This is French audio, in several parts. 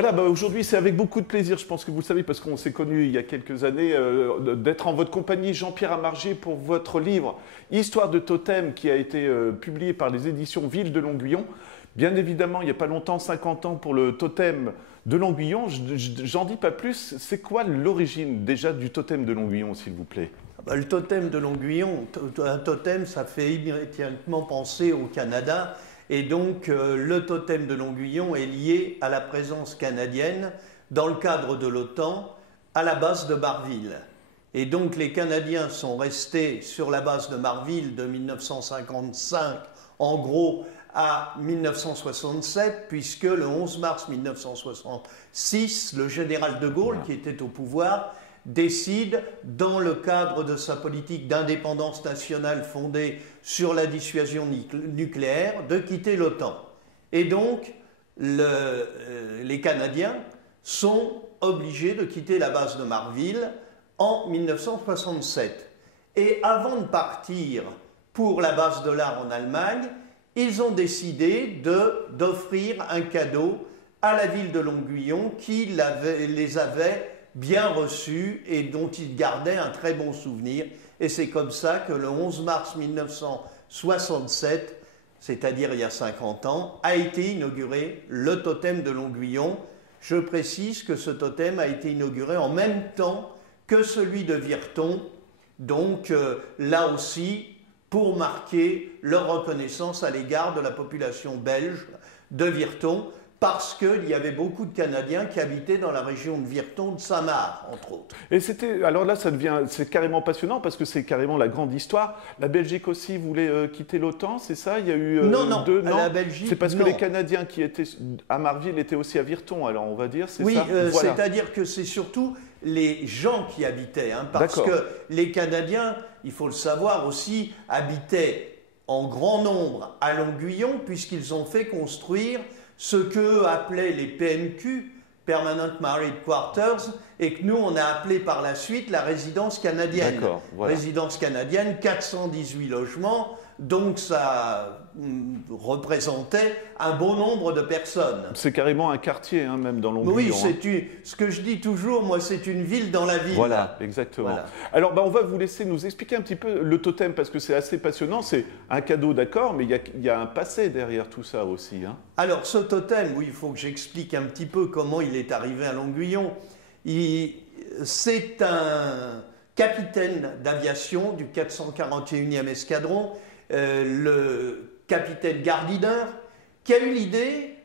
Voilà, bah aujourd'hui c'est avec beaucoup de plaisir, je pense que vous le savez, parce qu'on s'est connus il y a quelques années, d'être en votre compagnie, Jean-Pierre Amargé, pour votre livre Histoire de totem, qui a été publié par les éditions Ville de Longuillon. Bien évidemment, il n'y a pas longtemps, 50 ans pour le totem de Longuillon. J'en dis pas plus, c'est quoi l'origine déjà du totem de Longuillon, s'il vous plaît? Le totem de Longuillon, un totem, ça fait immédiatement penser au Canada. Et donc, le totem de Longuillon est lié à la présence canadienne dans le cadre de l'OTAN à la base de Marville. Et donc, les Canadiens sont restés sur la base de Marville de 1955, en gros, à 1967, puisque le 11 mars 1966, le général de Gaulle, qui était au pouvoir, décide, dans le cadre de sa politique d'indépendance nationale fondée sur la dissuasion nucléaire, de quitter l'OTAN. Et donc, les Canadiens sont obligés de quitter la base de Marville en 1967. Et avant de partir pour la base de l'Ar en Allemagne, ils ont décidé d'offrir un cadeau à la ville de Longuillon qui les avait bien reçus et dont ils gardaient un très bon souvenir. Et c'est comme ça que le 11 mars 1967, c'est-à-dire il y a 50 ans, a été inauguré le totem de Longuillon. Je précise que ce totem a été inauguré en même temps que celui de Virton, donc là aussi pour marquer leur reconnaissance à l'égard de la population belge de Virton, parce qu'il y avait beaucoup de Canadiens qui habitaient dans la région de Virton, de Saint-Marc, entre autres. Et c'était, alors là, c'est carrément passionnant parce que c'est carrément la grande histoire. La Belgique aussi voulait quitter l'OTAN, c'est ça? Il y a eu non, la Belgique. C'est parce que les Canadiens qui étaient à Marville étaient aussi à Virton, alors on va dire, c'est ça? Oui, voilà. C'est-à-dire que c'est surtout les gens qui habitaient, hein, parce que les Canadiens, il faut le savoir aussi, habitaient en grand nombre à Longuillon, puisqu'ils ont fait construire ce qu'eux appelaient les PMQ, Permanent Married Quarters, et que nous, on a appelé par la suite la résidence canadienne. Voilà. Résidence canadienne, 418 logements, donc ça représentait un bon nombre de personnes. C'est carrément un quartier, hein, même dans Longuillon. Oui, ce que je dis toujours, moi, c'est une ville dans la ville. Voilà, exactement. Voilà. Alors, on va vous laisser nous expliquer un petit peu le totem, parce que c'est assez passionnant. C'est un cadeau, d'accord, mais il y a un passé derrière tout ça aussi. Hein. Alors, ce totem, oui, il faut que j'explique un petit peu comment il est arrivé à Longuillon. C'est un capitaine d'aviation du 441e escadron, le capitaine Gardiner, qui a eu l'idée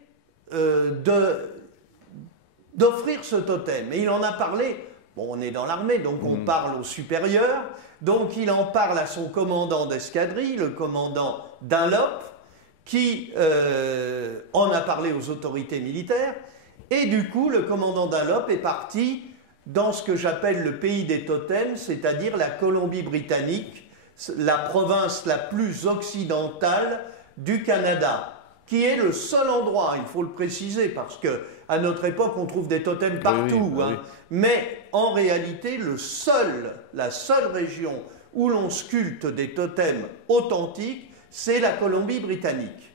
d'offrir ce totem. Et il en a parlé, bon, on est dans l'armée, donc on parle au supérieur, donc il en parle à son commandant d'escadrille, le commandant Dunlop, qui en a parlé aux autorités militaires, et du coup, le commandant Dunlop est parti dans ce que j'appelle le pays des totems, c'est-à-dire la Colombie-Britannique, la province la plus occidentale du Canada, qui est le seul endroit, il faut le préciser, parce qu'à notre époque, on trouve des totems partout, oui. Mais en réalité, la seule région où l'on sculpte des totems authentiques, c'est la Colombie-Britannique.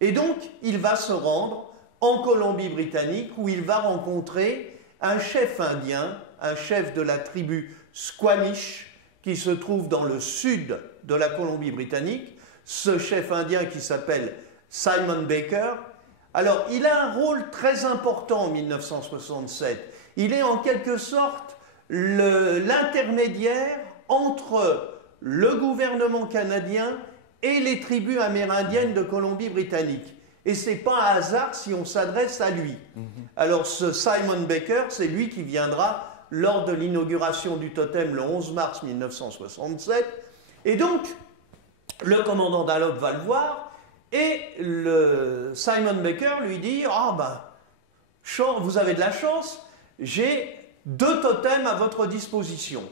Et donc, il va se rendre en Colombie-Britannique, où il va rencontrer un chef indien, un chef de la tribu Squamish, qui se trouve dans le sud de la Colombie-Britannique, ce chef indien qui s'appelle Simon Baker. Alors, il a un rôle très important en 1967. Il est en quelque sorte l'intermédiaire entre le gouvernement canadien et les tribus amérindiennes de Colombie-Britannique. Et ce n'est pas un hasard si on s'adresse à lui. Alors, ce Simon Baker, c'est lui qui viendra lors de l'inauguration du totem le 11 mars 1967. Et donc, le commandant Dunlop va le voir et Simon Baker lui dit « Ah vous avez de la chance, j'ai 2 totems à votre disposition.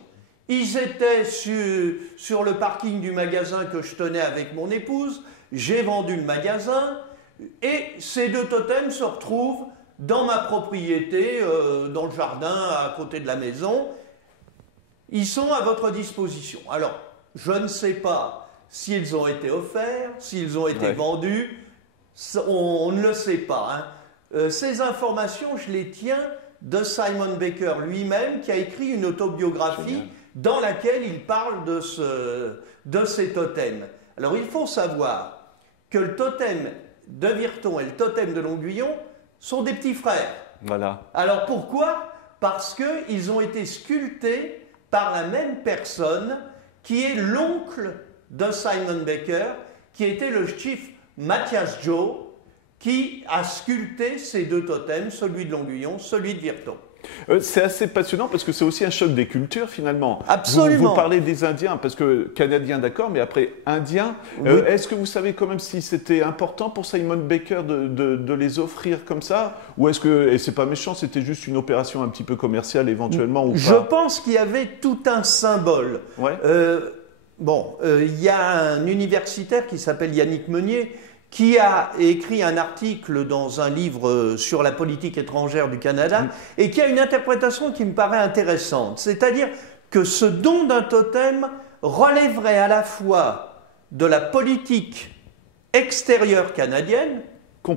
Ils étaient sur le parking du magasin que je tenais avec mon épouse, j'ai vendu le magasin et ces 2 totems se retrouvent dans ma propriété, dans le jardin à côté de la maison. Ils sont à votre disposition. Alors, je ne sais pas s'ils ont été offerts, s'ils ont été vendus, on ne le sait pas. Hein. Ces informations, je les tiens de Simon Baker lui-même, qui a écrit une autobiographie dans laquelle il parle de ces totems. Alors il faut savoir que le totem de Virton et le totem de Longuillon sont des petits frères. Voilà. Alors pourquoi? Parce qu'ils ont été sculptés par la même personne qui est l'oncle de Simon Baker, qui était le chief Matthias Joe, qui a sculpté ces deux totems, celui de Longuillon, celui de Virton. C'est assez passionnant parce que c'est aussi un choc des cultures finalement. Absolument. Vous parlez des Indiens, parce que Canadiens d'accord, mais après Indiens, Oui. Est-ce que vous savez quand même si c'était important pour Simon Baker de les offrir comme ça? Ou est-ce que, et c'est pas méchant, c'était juste une opération un petit peu commerciale éventuellement ou Je pas? pense qu'il y avait tout un symbole. Ouais. Il y a un universitaire qui s'appelle Yannick Meunier qui a écrit un article dans un livre sur la politique étrangère du Canada et qui a une interprétation qui me paraît intéressante. C'est-à-dire que ce don d'un totem relèverait à la fois de la politique extérieure canadienne,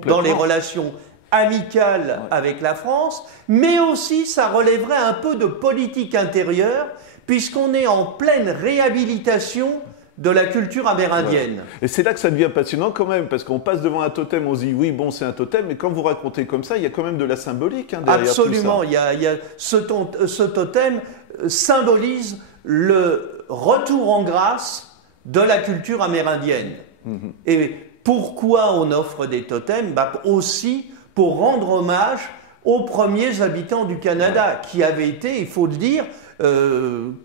dans les relations amicales avec la France, mais aussi ça relèverait un peu de politique intérieure, puisqu'on est en pleine réhabilitation de la culture amérindienne. Ouais. Et c'est là que ça devient passionnant quand même, parce qu'on passe devant un totem, on se dit oui, bon, c'est un totem, mais quand vous racontez comme ça, il y a quand même de la symbolique derrière. Absolument, tout ça. il y a ce totem symbolise le retour en grâce de la culture amérindienne. Et pourquoi on offre des totems? Aussi pour rendre hommage aux premiers habitants du Canada, qui avaient été, il faut le dire,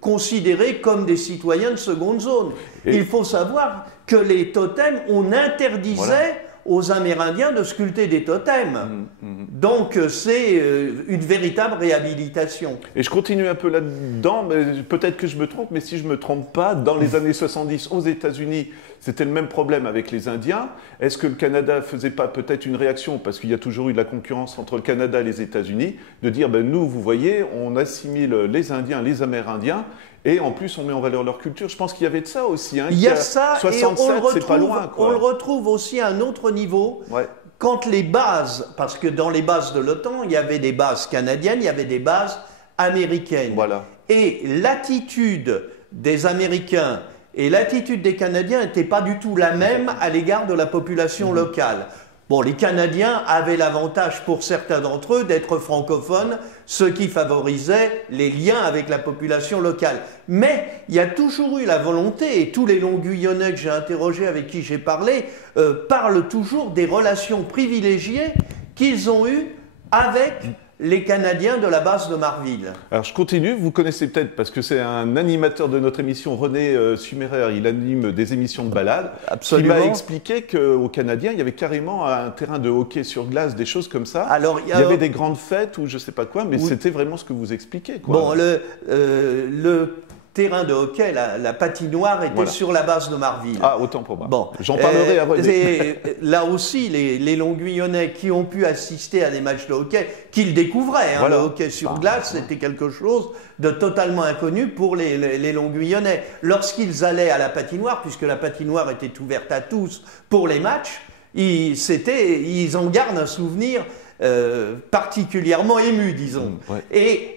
considérés comme des citoyens de seconde zone. Il faut savoir que les totems, on interdisait aux Amérindiens de sculpter des totems. Donc c'est une véritable réhabilitation. Et je continue un peu là-dedans, mais peut-être que je me trompe, mais si je ne me trompe pas, dans les années 70 aux États-Unis, c'était le même problème avec les Indiens. Est-ce que le Canada ne faisait pas peut-être une réaction, parce qu'il y a toujours eu de la concurrence entre le Canada et les États-Unis, de dire, nous, vous voyez, on assimile les Indiens, les Amérindiens, et en plus on met en valeur leur culture. Je pense qu'il y avait de ça aussi. Il y a ça, 67, et c'est pas loin. On le retrouve aussi à un autre niveau. Quand les bases, parce que dans les bases de l'OTAN, il y avait des bases canadiennes, il y avait des bases américaines. Et l'attitude des Américains et l'attitude des Canadiens n'était pas du tout la même à l'égard de la population locale. Bon, les Canadiens avaient l'avantage pour certains d'entre eux d'être francophones, ce qui favorisait les liens avec la population locale. Mais il y a toujours eu la volonté, et tous les Longuillonnais que j'ai interrogés, avec qui j'ai parlé, parlent toujours des relations privilégiées qu'ils ont eues avec les Canadiens de la base de Marville. Alors je continue, vous connaissez peut-être, parce que c'est un animateur de notre émission, René Sumerer, il anime des émissions de balade. Absolument. Il m'a expliqué qu'aux Canadiens, il y il y avait carrément un terrain de hockey sur glace, des choses comme ça. Alors, il y avait des grandes fêtes ou je ne sais pas quoi, mais c'était vraiment ce que vous expliquez, quoi. Bon, le terrain de hockey, la patinoire était sur la base de Marville. Ah, autant pour moi. Bon, j'en parlerai à René. Là aussi, les Longuillonnais qui ont pu assister à des matchs de hockey, qu'ils découvraient, hein, le hockey sur glace, c'était quelque chose de totalement inconnu pour les Longuillonnais. Lorsqu'ils allaient à la patinoire, puisque la patinoire était ouverte à tous pour les matchs, ils en gardent un souvenir particulièrement ému, disons. Et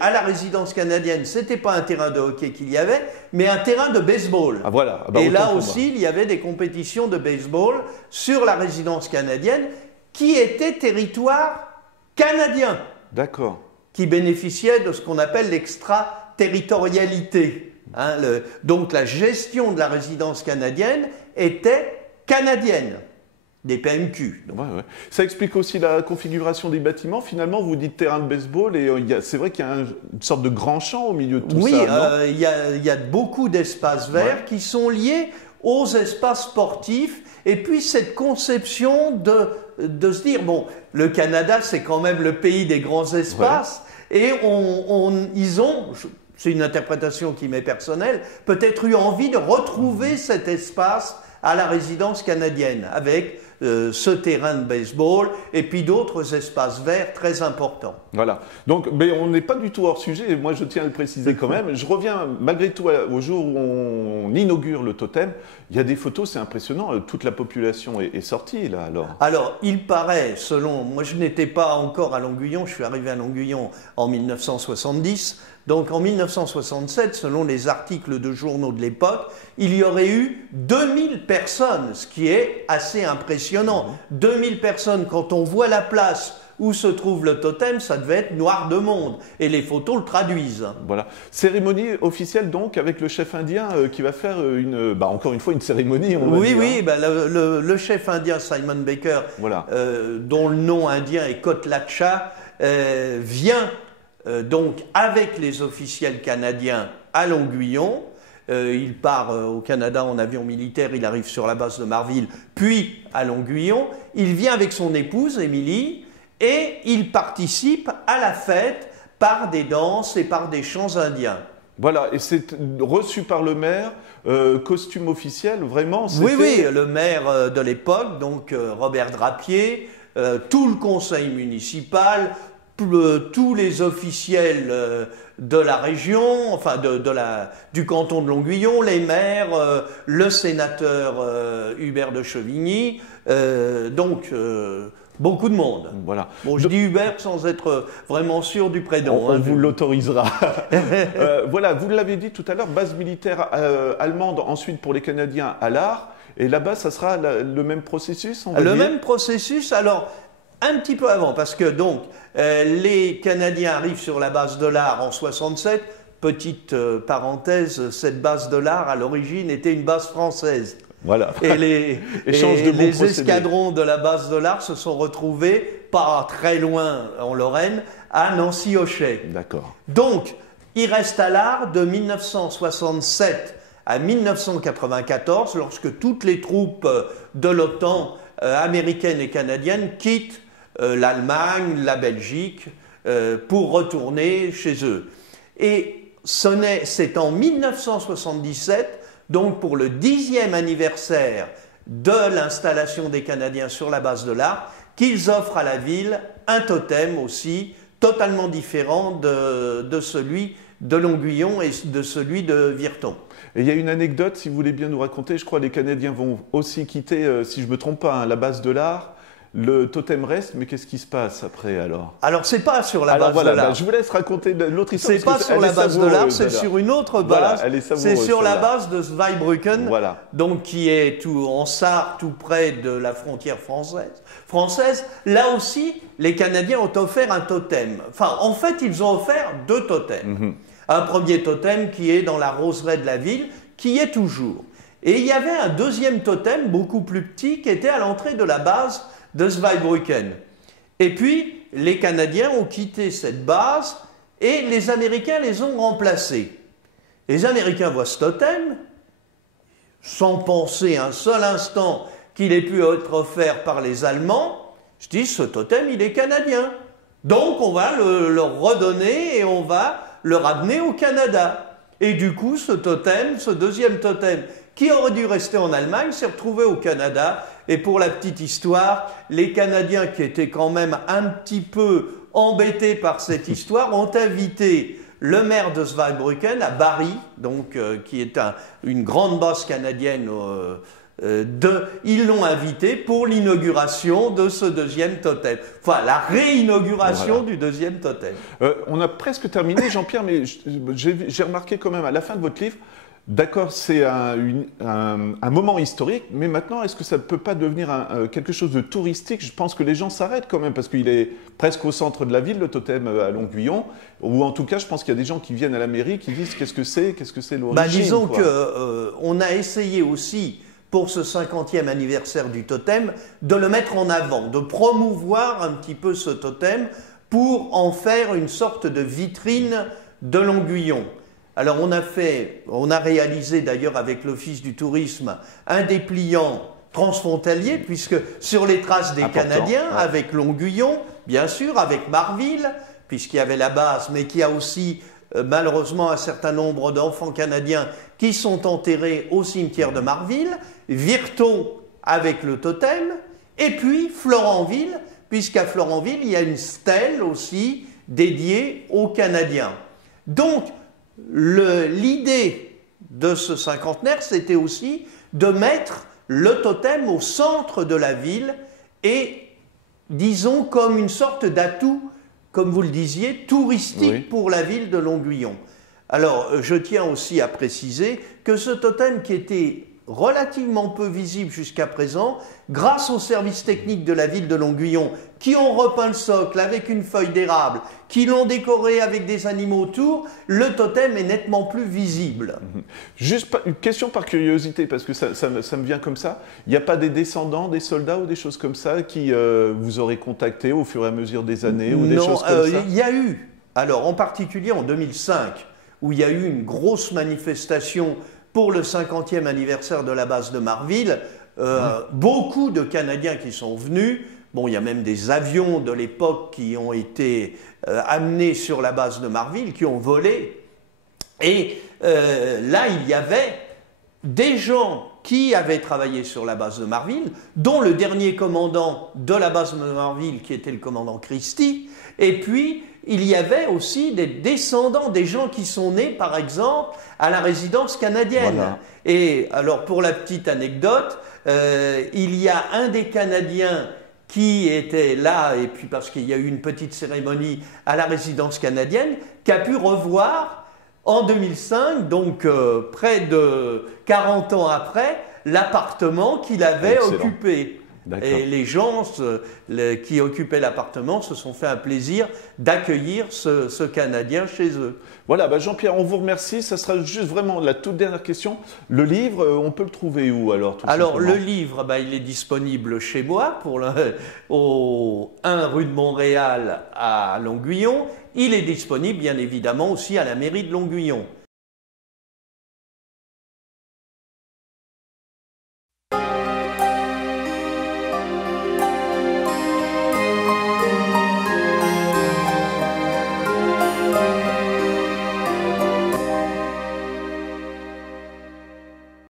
à la résidence canadienne, c'était pas un terrain de hockey qu'il y avait, mais un terrain de baseball. Ah, voilà. Et là aussi, il y avait des compétitions de baseball sur la résidence canadienne qui était territoire canadien. D'accord. Qui bénéficiait de ce qu'on appelle l'extraterritorialité. Hein, donc la gestion de la résidence canadienne était canadienne. Des PMQ. Ça explique aussi la configuration des bâtiments. Finalement, vous dites terrain de baseball et c'est vrai qu'il y a une sorte de grand champ au milieu de tout ça. Oui, il y a beaucoup d'espaces verts qui sont liés aux espaces sportifs. Et puis cette conception de se dire, bon, le Canada, c'est quand même le pays des grands espaces. Et ils ont, c'est une interprétation qui m'est personnelle, peut-être eu envie de retrouver cet espace à la résidence canadienne, avec ce terrain de baseball, et puis d'autres espaces verts très importants. Voilà. Donc, mais on n'est pas du tout hors sujet, et moi je tiens à le préciser quand même. Je reviens malgré tout au jour où on inaugure le totem. Il y a des photos, c'est impressionnant. Toute la population est sortie là alors. Alors, il paraît, moi je n'étais pas encore à Longuyon, je suis arrivé à Longuyon en 1970. Donc en 1967, selon les articles de journaux de l'époque, il y aurait eu 2000 personnes, ce qui est assez impressionnant. 2000 personnes, quand on voit la place où se trouve le totem, ça devait être noir de monde. Et les photos le traduisent. Voilà. Cérémonie officielle donc avec le chef indien qui va faire encore une fois une cérémonie. Oui, le chef indien Simon Baker, voilà. Dont le nom indien est Kotlatcha, vient donc avec les officiels canadiens à Longuyon. Il part au Canada en avion militaire, il arrive sur la base de Marville, puis à Longuyon. Il vient avec son épouse, Émilie, et il participe à la fête par des danses et par des chants indiens. Voilà, et c'est reçu par le maire, costume officiel, vraiment. Oui, le maire de l'époque, donc Robert Drapier, tout le conseil municipal, tous les officiels de la région, enfin du canton de Longuyon, les maires, le sénateur Hubert de Chevigny, beaucoup de monde. Voilà. Bon, je dis Hubert sans être vraiment sûr du prénom. On vous l'autorisera. Voilà, vous l'avez dit tout à l'heure, base militaire allemande, ensuite pour les Canadiens à l'Ar. Et là-bas, ça sera le même processus, on va dire. Même processus, alors un petit peu avant, parce que donc les Canadiens arrivent sur la base de l'Ar en 67. Petite parenthèse, cette base de l'Ar, à l'origine, était une base française. Voilà. Et les escadrons de la base de l'Ar se sont retrouvés, pas très loin en Lorraine, à Nancy-Ochet. D'accord. Donc, il reste à l'Ar de 1967 à 1994, lorsque toutes les troupes de l'OTAN américaines et canadiennes quittent l'Allemagne, la Belgique, pour retourner chez eux. Et c'est en 1977, donc pour le 10e anniversaire de l'installation des Canadiens sur la base de l'Ar, qu'ils offrent à la ville un totem aussi totalement différent de celui de Longuyon et de celui de Virton. Et il y a une anecdote, si vous voulez bien nous raconter, je crois que les Canadiens vont aussi quitter, si je ne me trompe pas, la base de l'Ar. Le totem reste, mais qu'est-ce qui se passe après alors? Alors c'est pas sur la base de l'Ar. Je vous laisse raconter l'autre histoire. C'est pas sur la base de l'Ar, c'est sur une autre base. C'est sur la base de Zweibrücken, donc qui est en Sarre, tout près de la frontière française. Là aussi, les Canadiens ont offert un totem. Enfin, en fait, ils ont offert 2 totems. Un premier totem qui est dans la roseraie de la ville, qui est toujours. Et il y avait un deuxième totem, beaucoup plus petit, qui était à l'entrée de la base de Zweibrücken. Et puis, les Canadiens ont quitté cette base et les Américains les ont remplacés. Les Américains voient ce totem, sans penser un seul instant qu'il ait pu être offert par les Allemands. Je dis, ce totem, il est canadien. Donc, on va le redonner et on va le ramener au Canada. Et du coup, ce totem, ce deuxième totem, qui aurait dû rester en Allemagne, s'est retrouvé au Canada. Et pour la petite histoire, les Canadiens qui étaient quand même un petit peu embêtés par cette histoire ont invité le maire de Zweibrücken à Barry, donc, qui est une grande base canadienne. Ils l'ont invité pour l'inauguration de ce deuxième totem. Enfin, la réinauguration du deuxième totem. On a presque terminé, Jean-Pierre, mais j'ai remarqué quand même à la fin de votre livre, d'accord, c'est un moment historique, mais maintenant, est-ce que ça ne peut pas devenir quelque chose de touristique? Je pense que les gens s'arrêtent quand même, parce qu'il est presque au centre de la ville, le totem à Longuyon, ou en tout cas, je pense qu'il y a des gens qui viennent à la mairie, qui disent qu'est-ce que c'est l'origine. Disons qu'on a essayé aussi, pour ce 50e anniversaire du totem, de le mettre en avant, de promouvoir un petit peu ce totem pour en faire une sorte de vitrine de Longuyon. Alors on a réalisé d'ailleurs avec l'Office du tourisme un dépliant transfrontalier, puisque sur les traces des Canadiens, avec Longuyon, bien sûr, avec Marville, puisqu'il y avait la base, mais qu'il y a aussi malheureusement un certain nombre d'enfants canadiens qui sont enterrés au cimetière de Marville, Virton avec le totem, Et puis Florenville, puisqu'à Florenville, il y a une stèle aussi dédiée aux Canadiens. Donc, l'idée de ce cinquantenaire, c'était aussi de mettre le totem au centre de la ville et, disons, comme une sorte d'atout, comme vous le disiez, touristique pour la ville de Longuyon. Alors, je tiens aussi à préciser que ce totem qui était relativement peu visible jusqu'à présent, grâce aux services techniques de la ville de Longuyon, qui ont repeint le socle avec une feuille d'érable, qui l'ont décoré avec des animaux autour, le totem est nettement plus visible. Juste une question par curiosité, parce que ça me vient comme ça. Il n'y a pas des descendants, des soldats ou des choses comme ça qui vous auraient contacté au fur et à mesure des années ou des choses comme ça? Il y a eu, alors en particulier en 2005, où il y a eu une grosse manifestation pour le 50e anniversaire de la base de Marville, beaucoup de Canadiens qui sont venus. Bon, il y a même des avions de l'époque qui ont été amenés sur la base de Marville, qui ont volé. Et là, il y avait des gens qui avaient travaillé sur la base de Marville, dont le dernier commandant de la base de Marville, qui était le commandant Christie. Et puis, il y avait aussi des descendants, des gens qui sont nés, par exemple, à la résidence canadienne. Voilà. Et alors, pour la petite anecdote, il y a un des Canadiens qui était là, et puis parce qu'il y a eu une petite cérémonie à la résidence canadienne, qui a pu revoir en 2005, donc près de 40 ans après, l'appartement qu'il avait occupé. Et les gens qui occupaient l'appartement se sont fait un plaisir d'accueillir ce Canadien chez eux. Voilà, Jean-Pierre, on vous remercie. Ça sera juste vraiment la toute dernière question. Le livre, on peut le trouver où alors? Alors, le livre, il est disponible chez moi, au 1 rue de Montréal à Longuyon. Il est disponible, bien évidemment, aussi à la mairie de Longuyon.